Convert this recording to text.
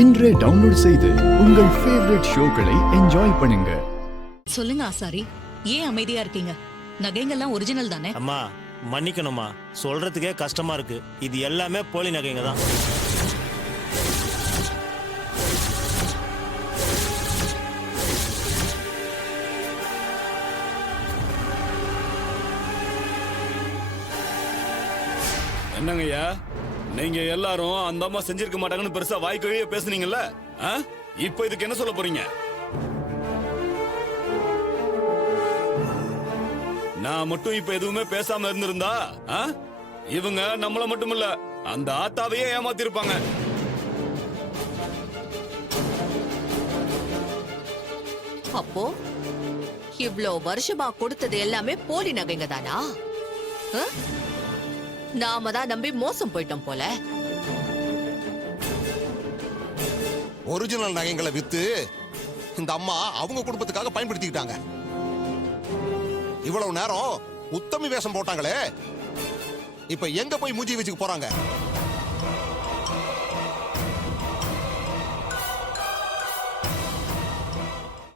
இன்றே டவுன்லோட் செய்து உங்கள் ஃபேவரட் ஷோக்களை என்ஜாய் பண்ணுங்க. சொல்லுங்க ஆசாரி, ஏன் அமைதியா இருக்கீங்க? நகைங்கெல்லாம் ஒரிஜினல் தானே? அம்மா மன்னிக்கணுமா, சொல்றதுக்கே கஷ்டமா இருக்கு. இது எல்லாமே போலி நகைங்க தான். என்னங்கய்யா, நீங்க எல்லாரும் அந்த அம்மா செஞ்சிருக்க மாட்டாங்கன்னு பெருசா வாய்க்கழிய பேசுனீங்கல்ல, இப்ப இதுக்கு என்ன சொல்ல போறீங்க? நான் மட்டும் இப்ப எதுவுமே பேசாம இருந்திருந்தா இவங்க நம்மள மட்டும் இல்ல அந்த ஆத்தாவையே ஏமாத்திருப்பாங்க. அப்போ இவ்ளோ வருஷமா கொடுத்தது எல்லாமே போலி நகைங்க தானா? நாம தான் நம்பி மோசம் போயிட்டோம் போல. ஒரிஜினல் நகைங்களை வித்து இந்த அம்மா அவங்க குடும்பத்துக்காக பயன்படுத்திக்கிட்டாங்க. இவ்வளவு நேரம் உத்தமி வேஷம் போட்டாங்களே, இப்ப எங்க போய் மூஞ்சி வச்சுக்க போறாங்க?